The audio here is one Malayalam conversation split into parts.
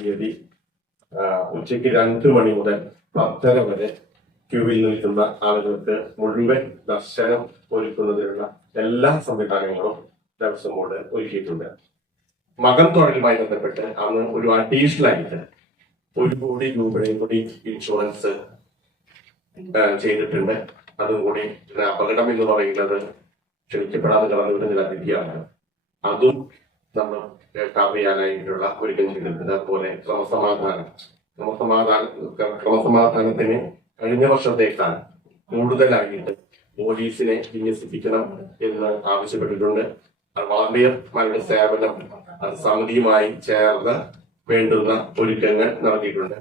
തീയതി ഉച്ചയ്ക്ക് രണ്ട് മണി മുതൽ പത്തര വരെ ക്യൂവിൽ നിൽക്കുന്ന ആളുകൾക്ക് മുഴുവൻ ദർശനം ഒരുക്കുന്നതിനുള്ള എല്ലാ സംവിധാനങ്ങളും ദേവസ്വം ബോർഡ് ഒരുക്കിയിട്ടുണ്ട്. മകൻ തൊഴിലുമായി ബന്ധപ്പെട്ട് അന്ന് ഒരു അഡീഷണൽ ആയിട്ട് ഒരു കോടി രൂപയും കൂടി ഇൻഷുറൻസ് ചെയ്തിട്ടുണ്ട്. അതും കൂടി അപകടം എന്ന് പറയുന്നത് ക്ഷണിക്കപ്പെടാതെ വരുന്ന അതിഥിയാണ് അതും നമ്മൾ കവർ ചെയ്യാനായിട്ടുള്ള ക്രമസമാധാനം. ക്രമസമാധാന ക്രമസമാധാനത്തിന് കഴിഞ്ഞ വർഷത്തേക്കാൾ കൂടുതലായിട്ട് പോലീസിനെ വിന്യസിപ്പിക്കണം എന്ന് ആവശ്യപ്പെട്ടിട്ടുണ്ട്. വളണ്ടിയർമാരുടെ സേവനം സമിതിയുമായി ചേർന്ന് വേണ്ടുന്ന ഒരുക്കങ്ങൾ നടത്തിയിട്ടുണ്ട്.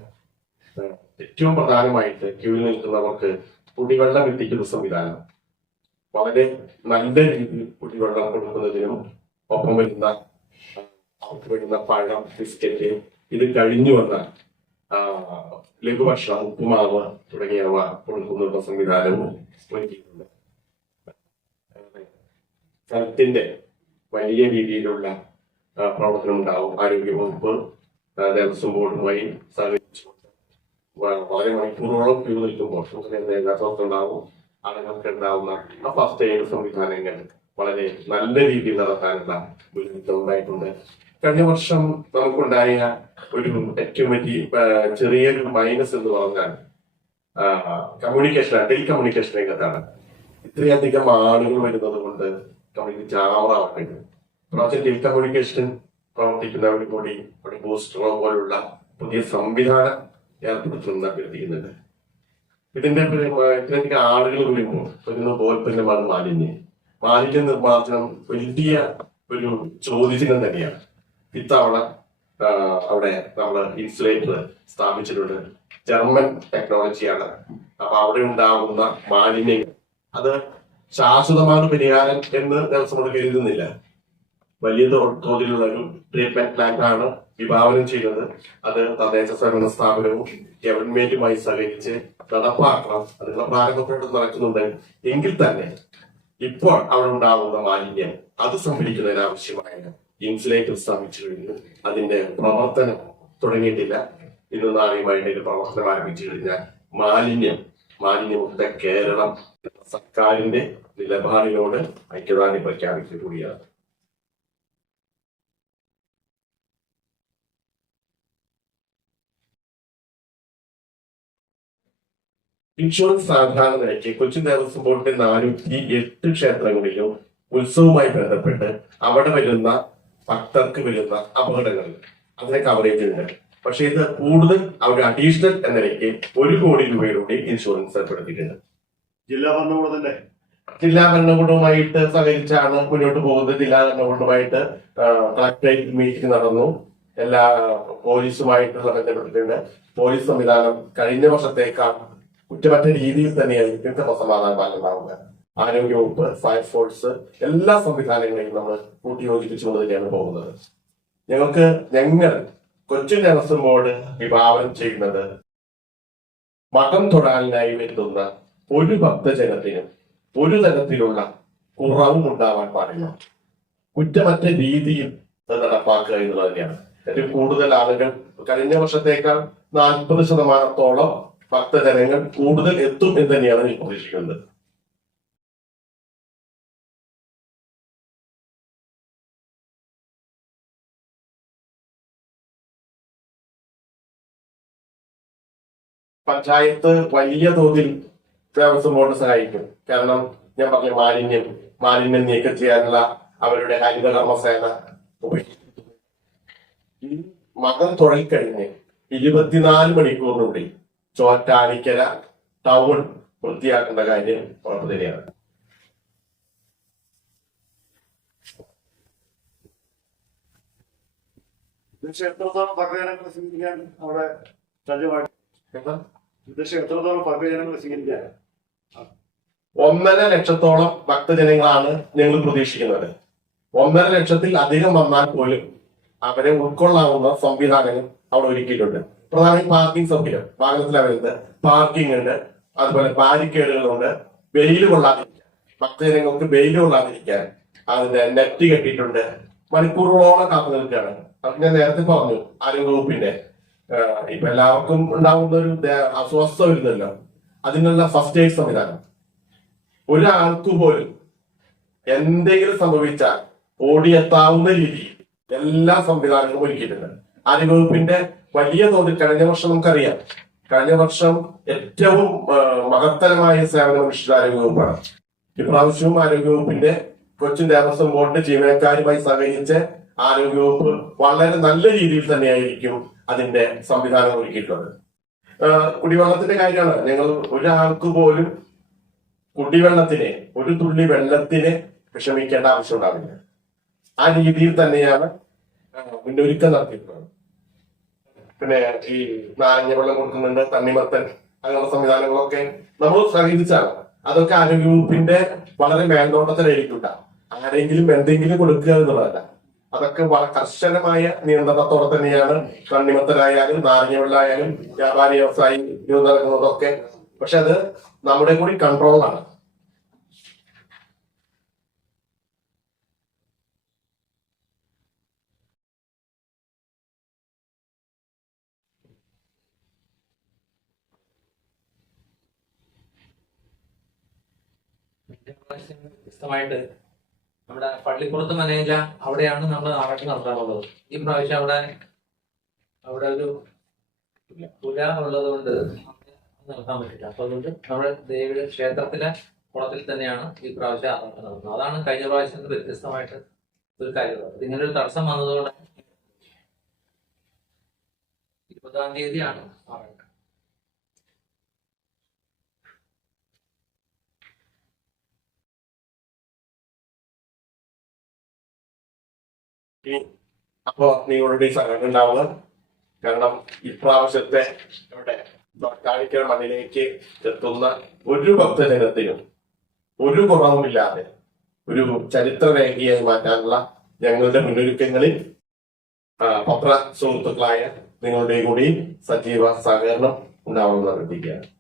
ഏറ്റവും പ്രധാനമായിട്ട് ക്യൂവിൽ നിൽക്കുന്നവർക്ക് കുടിവെള്ളം എത്തിക്കുന്ന സംവിധാനം. വളരെ നല്ല രീതിയിൽ കുടിവെള്ളം കൊടുക്കുന്നതിനും ഒപ്പം വരുന്ന വരുന്ന പഴം ബിസ്ക്കറ്റ് ഇത് കഴിഞ്ഞു വന്ന ലഘുഭക്ഷണം ഉപ്പുമാവ് തുടങ്ങിയവ കൊടുക്കുന്ന സംവിധാനവും ഒരുക്കിയിട്ടുണ്ട് സ്ഥലത്തിന്റെ വലിയ രീതിയിലുള്ള പ്രവർത്തനം ഉണ്ടാവും ആരോഗ്യ വകുപ്പ് ആ, ദേവസ്വം ബോർഡുമായി സഹകരിച്ചുകൊണ്ട് വളരെ മണിക്കൂറോളം ക്യൂ നിൽക്കുമ്പോൾ ഉണ്ടാവും ആളുകൾക്ക് ഉണ്ടാവുന്ന ആ ഫസ്റ്റ് എയ്ഡ് സംവിധാനങ്ങൾ വളരെ നല്ല രീതിയിൽ നടത്താനുള്ള ഒരു ഉണ്ടായിട്ടുണ്ട് കഴിഞ്ഞ വർഷം നമുക്കുണ്ടായ ഒരു ഏറ്റവും വലിയ ചെറിയ ചെറിയൊരു മൈനസ് എന്ന് പറഞ്ഞാൽ കമ്മ്യൂണിക്കേഷൻ ടെലികമ്മ്യൂണിക്കേഷൻ രംഗത്താണ്. ഇത്രയധികം ആളുകൾ വരുന്നത് കൊണ്ട് കമ്മ്യൂണിറ്റി ചാവറാവുന്നുണ്ട് പ്രാവശ്യം ടെലികമ്മ്യൂണിക്കേഷൻ പ്രവർത്തിക്കുന്നവർ കൂടി ഒരു ബൂസ്റ്ററോ പോലുള്ള പുതിയ സംവിധാനം ഏർപ്പെടുത്തുമെന്ന് അഭ്യർത്ഥിക്കുന്നുണ്ട് ഇതിന്റെ ഒരു, ഇത്രയധികം ആളുകൾ വരുമ്പോൾ വരുന്ന ബോധപരമാണ് മാലിന്യം. മാലിന്യ നിർമ്മാർജനം വലിയ ഒരു ചോദ്യചിഹ്നം തന്നെയാണ്. ഇത്തവണ അവിടെ നമ്മൾ ഇൻസുലേറ്റർ സ്ഥാപിച്ചിട്ടുണ്ട് ജർമ്മൻ ടെക്നോളജിയാണ് അപ്പൊ അവിടെ ഉണ്ടാകുന്ന മാലിന്യങ്ങൾ. അത് ശാശ്വതമാണ് പരിഹാരം എന്ന് ബോർഡ് കരുതുന്നില്ല. വലിയ തോതിലുള്ള ഒരു ട്രീറ്റ്മെന്റ് പ്ലാന്റ് ആണ് വിഭാവനം ചെയ്യുന്നത്. അത് തദ്ദേശ സ്വയംഭരണ സ്ഥാപനവും ഗവൺമെന്റുമായി സഹകരിച്ച് നടപ്പാക്കണം. അതിനുള്ള പ്രാരംഭത്തോട് നടക്കുന്നുണ്ട്. എങ്കിൽ തന്നെ ഇപ്പോൾ അവിടെ ഉണ്ടാകുന്ന മാലിന്യം അത് സംഭരിക്കുന്നതിന് ആവശ്യമായ ഇൻസുലേറ്റർ സ്ഥാപിച്ചു കഴിഞ്ഞു അതിന്റെ പ്രവർത്തനം തുടങ്ങിയിട്ടില്ല. ഇന്ന് നാളെയുമായിട്ട് പ്രവർത്തനം ആരംഭിച്ചു കഴിഞ്ഞാൽ മാലിന്യം മാലിന്യമുക്ത കേരളം സർക്കാരിന്റെ നിലപാടിനോട് ഐക്യദാർഢ്യം പ്രഖ്യാപിക്കുക കൂടിയാണ്. ഇൻഷുറൻസ് സാധാരണ നിലയ്ക്ക് കൊച്ചിൻ ദേവസ്വം ബോർഡിന്റെ നാനൂറ്റി എട്ട് ക്ഷേത്രങ്ങളിലും ഉത്സവവുമായി ബന്ധപ്പെട്ട് അവിടെ വരുന്ന ഭക്തർക്ക് വരുന്ന അപകടങ്ങൾ. അതിനെ കവറേജ് ഉണ്ട് പക്ഷെ ഇത് കൂടുതൽ അവരുടെ അഡീഷണൽ എന്ന നിലയ്ക്ക് ഒരു കോടി രൂപയുടെ ഇൻഷുറൻസ് ഏർപ്പെടുത്തിയിട്ടുണ്ട്. ജില്ലാ ഭരണകൂടത്തിന്റെ? ജില്ലാ ഭരണകൂടവുമായിട്ട് സഹകരിച്ചാണ് മുന്നോട്ട് പോകുന്നത്. ജില്ലാ ഭരണകൂടവുമായിട്ട് കളക്ടറേറ്റ് മീറ്റിംഗ് നടന്നു. എല്ലാ പോലീസുമായിട്ട് ബന്ധപ്പെട്ടിട്ടുണ്ട് പോലീസ് സംവിധാനം കഴിഞ്ഞ വർഷത്തേക്കാൾ കുറ്റമറ്റ രീതിയിൽ തന്നെയായിരിക്കും ക്രമസമാധാന പാലനം ഉണ്ടാവുക ആരോഗ്യവകുപ്പ് ഫയർഫോഴ്സ് എല്ലാ സംവിധാനങ്ങളെയും നമ്മൾ കൂട്ടിയോജിപ്പിച്ചുകൊണ്ട് തന്നെയാണ് പോകുന്നത്. ഞങ്ങൾക്ക് ഞങ്ങൾ കൊച്ചിൻ ദേവസ്വം ബോർഡ് വിഭാവനം ചെയ്യുന്നത് മകം തൊഴാനായി വരുത്തുന്ന ഒരു ഭക്തജനത്തിനും ഒരു തരത്തിലുള്ള കുറവും ഉണ്ടാവാൻ പാടില്ല. കുറ്റമറ്റ രീതിയിൽ നടപ്പാക്കുക എന്നുള്ളത് തന്നെയാണ്. ഏറ്റവും കൂടുതൽ ആളുകൾ കഴിഞ്ഞ വർഷത്തേക്കാൾ നാൽപ്പത് ശതമാനത്തോളം ഭക്തജനങ്ങൾ കൂടുതൽ എത്തും എന്ന് തന്നെയാണ് പ്രതീക്ഷിക്കുന്നത്. പഞ്ചായത്ത് വലിയ തോതിൽ ദേവസ്വം ബോർഡ് സഹായിക്കും കാരണം ഞാൻ പറഞ്ഞ മാലിന്യം മാലിന്യം നീക്കം ചെയ്യാനുള്ള അവരുടെ ഹരിത കർമ്മസേന. ഈ മകം തുടങ്ങിക്കഴിഞ്ഞ് ഇരുപത്തിനാല് മണിക്കൂറിനുള്ളിൽ ചോറ്റാനിക്കര ടൗൺ വൃത്തിയാക്കേണ്ട കാര്യം ഉറപ്പ് തരികയാണ് ക്ഷേത്രത്തോളം ഭക്തജനങ്ങൾ സ്വീകരിക്കാൻ അവിടെ എന്താ? എത്രത്തോളം ഭക്തജനങ്ങൾ സ്വീകരിക്കാൻ ഒന്നര ലക്ഷത്തോളം ഭക്തജനങ്ങളാണ് ഞങ്ങൾ പ്രതീക്ഷിക്കുന്നത്. ഒന്നര ലക്ഷത്തിൽ അധികം വന്നാൽ പോലും അവരെ ഉൾക്കൊള്ളാവുന്ന സംവിധാനങ്ങൾ അവിടെ ഒരുക്കിയിട്ടുണ്ട്. പ്രധാനമായും പാർക്കിംഗ് സൗകര്യം. വാഹനത്തിലാണ് വരുന്നത് പാർക്കിംഗ് ഉണ്ട്. അതുപോലെ ബാരിക്കേഡുകളുണ്ട്. വെയിൽ കൊള്ളാതിരിക്കാൻ. ഭക്തജനങ്ങൾക്ക് വെയിൽ കൊള്ളാതിരിക്കാൻ അതിന്റെ നെറ്റ് കെട്ടിയിട്ടുണ്ട്. മണിക്കൂറുകളോളം കാത്തു നിൽക്കുകയാണ്. അത് ഞാൻ നേരത്തെ പറഞ്ഞു ആരോഗ്യ വകുപ്പിന്റെ ഇപ്പൊ എല്ലാവർക്കും ഉണ്ടാവുന്ന ഒരു അസ്വസ്ഥ വരുന്നല്ലോ. അതിനുള്ള ഫസ്റ്റ് എയ്ഡ് സംവിധാനം. ഒരാൾക്ക് പോലും എന്തെങ്കിലും സംഭവിച്ചാൽ ഓടിയെത്താവുന്ന രീതിയിൽ എല്ലാ സംവിധാനങ്ങളും ഒരുക്കിയിട്ടുണ്ട്. ആരോഗ്യവകുപ്പിന്റെ വലിയ തോതിൽ കഴിഞ്ഞ വർഷം നമുക്കറിയാം. കഴിഞ്ഞ വർഷം ഏറ്റവും മഹത്തരമായ സേവനം അനുഷ്ഠിച്ച ആരോഗ്യവകുപ്പാണ്. ഇപ്രാവശ്യവും ആരോഗ്യവകുപ്പിന്റെ കൊച്ചിൻ ദേവസ്വം ബോർഡിന്റെ ജീവനക്കാരുമായി സഹകരിച്ച് ആരോഗ്യവകുപ്പ് വളരെ നല്ല രീതിയിൽ തന്നെയായിരിക്കും അതിന്റെ സംവിധാനം ഒരുക്കിയിട്ടുള്ളത്. കുടിവെള്ളത്തിന്റെ കാര്യമാണ്. ഞങ്ങൾ ഒരാൾക്ക് പോലും കുടിവെള്ളത്തിന് ഒരു തുള്ളി വെള്ളത്തിന് വിഷമിക്കേണ്ട ആവശ്യം ഉണ്ടാവില്ല. ആ രീതിയിൽ തന്നെയാണ് മുന്നൊരുക്കം നടത്തിയിട്ടുള്ളത്. പിന്നെ ഈ നാരങ്ങ വെള്ളം കൊടുക്കുന്നുണ്ട് തണ്ണിമത്തൻ അങ്ങനെയുള്ള സംവിധാനങ്ങളൊക്കെ നമ്മൾ സഹകരിച്ചാണ്. അതൊക്കെ ആരോഗ്യവകുപ്പിന്റെ വളരെ മേൽനോട്ടത്തിലായിരിക്കും ആരെങ്കിലും എന്തെങ്കിലും കൊടുക്കുക എന്നുള്ളതല്ല. അതൊക്കെ വളരെ കർശനമായ നിയന്ത്രണത്തോടെ തന്നെയാണ് കണ്ണിമത്തരായാലും നാരങ്ങ വെള്ളമായാലും വ്യാപാരി വ്യവസായി ഇത് പക്ഷെ അത് നമ്മുടെ കൂടി കൺട്രോളാണ് പ്രാവശ്യം വ്യത്യസ്തമായിട്ട് നമ്മുടെ പള്ളിപ്പുറത്ത് മനയില്ല അവിടെയാണ് നമ്മൾ നാടകം നടത്താറുള്ളത്. ഈ പ്രാവശ്യം അവിടെ അവിടെ ഒരു പുല ഉള്ളത് കൊണ്ട് നടത്താൻ പറ്റില്ല. അപ്പൊ അതുകൊണ്ട് നമ്മുടെ ദേവിയുടെ ക്ഷേത്രത്തിലെ കുളത്തിൽ തന്നെയാണ് ഈ പ്രാവശ്യം ആറാട്ട് നടത്തുന്നത് അതാണ് കഴിഞ്ഞ പ്രാവശ്യം വ്യത്യസ്തമായിട്ട് ഒരു കാര്യം ഇങ്ങനെ ഒരു തടസ്സം വന്നതുകൊണ്ട് ഇരുപതാം തീയതിയാണ് ആറാട്ട് അപ്പോ നിങ്ങളുടെ ഉണ്ടാവുക കാരണം ഇപ്രാവശ്യത്തെ ഇവിടെ കാണിക്കൽ മണ്ണിലേക്ക് എത്തുന്ന ഒരു ഭക്തജനത്തിനും ഒരു കുറവുമില്ലാതെ ഒരു ചരിത്രരേഖയായി മാറ്റാനുള്ള ഞങ്ങളുടെ മുന്നൊരുക്കങ്ങളിൽ പത്ര സുഹൃത്തുക്കളായ നിങ്ങളുടെ കൂടി സജീവ സഹകരണം ഉണ്ടാവുമെന്ന് അഭ്യർത്ഥിക്കുകയാണ്.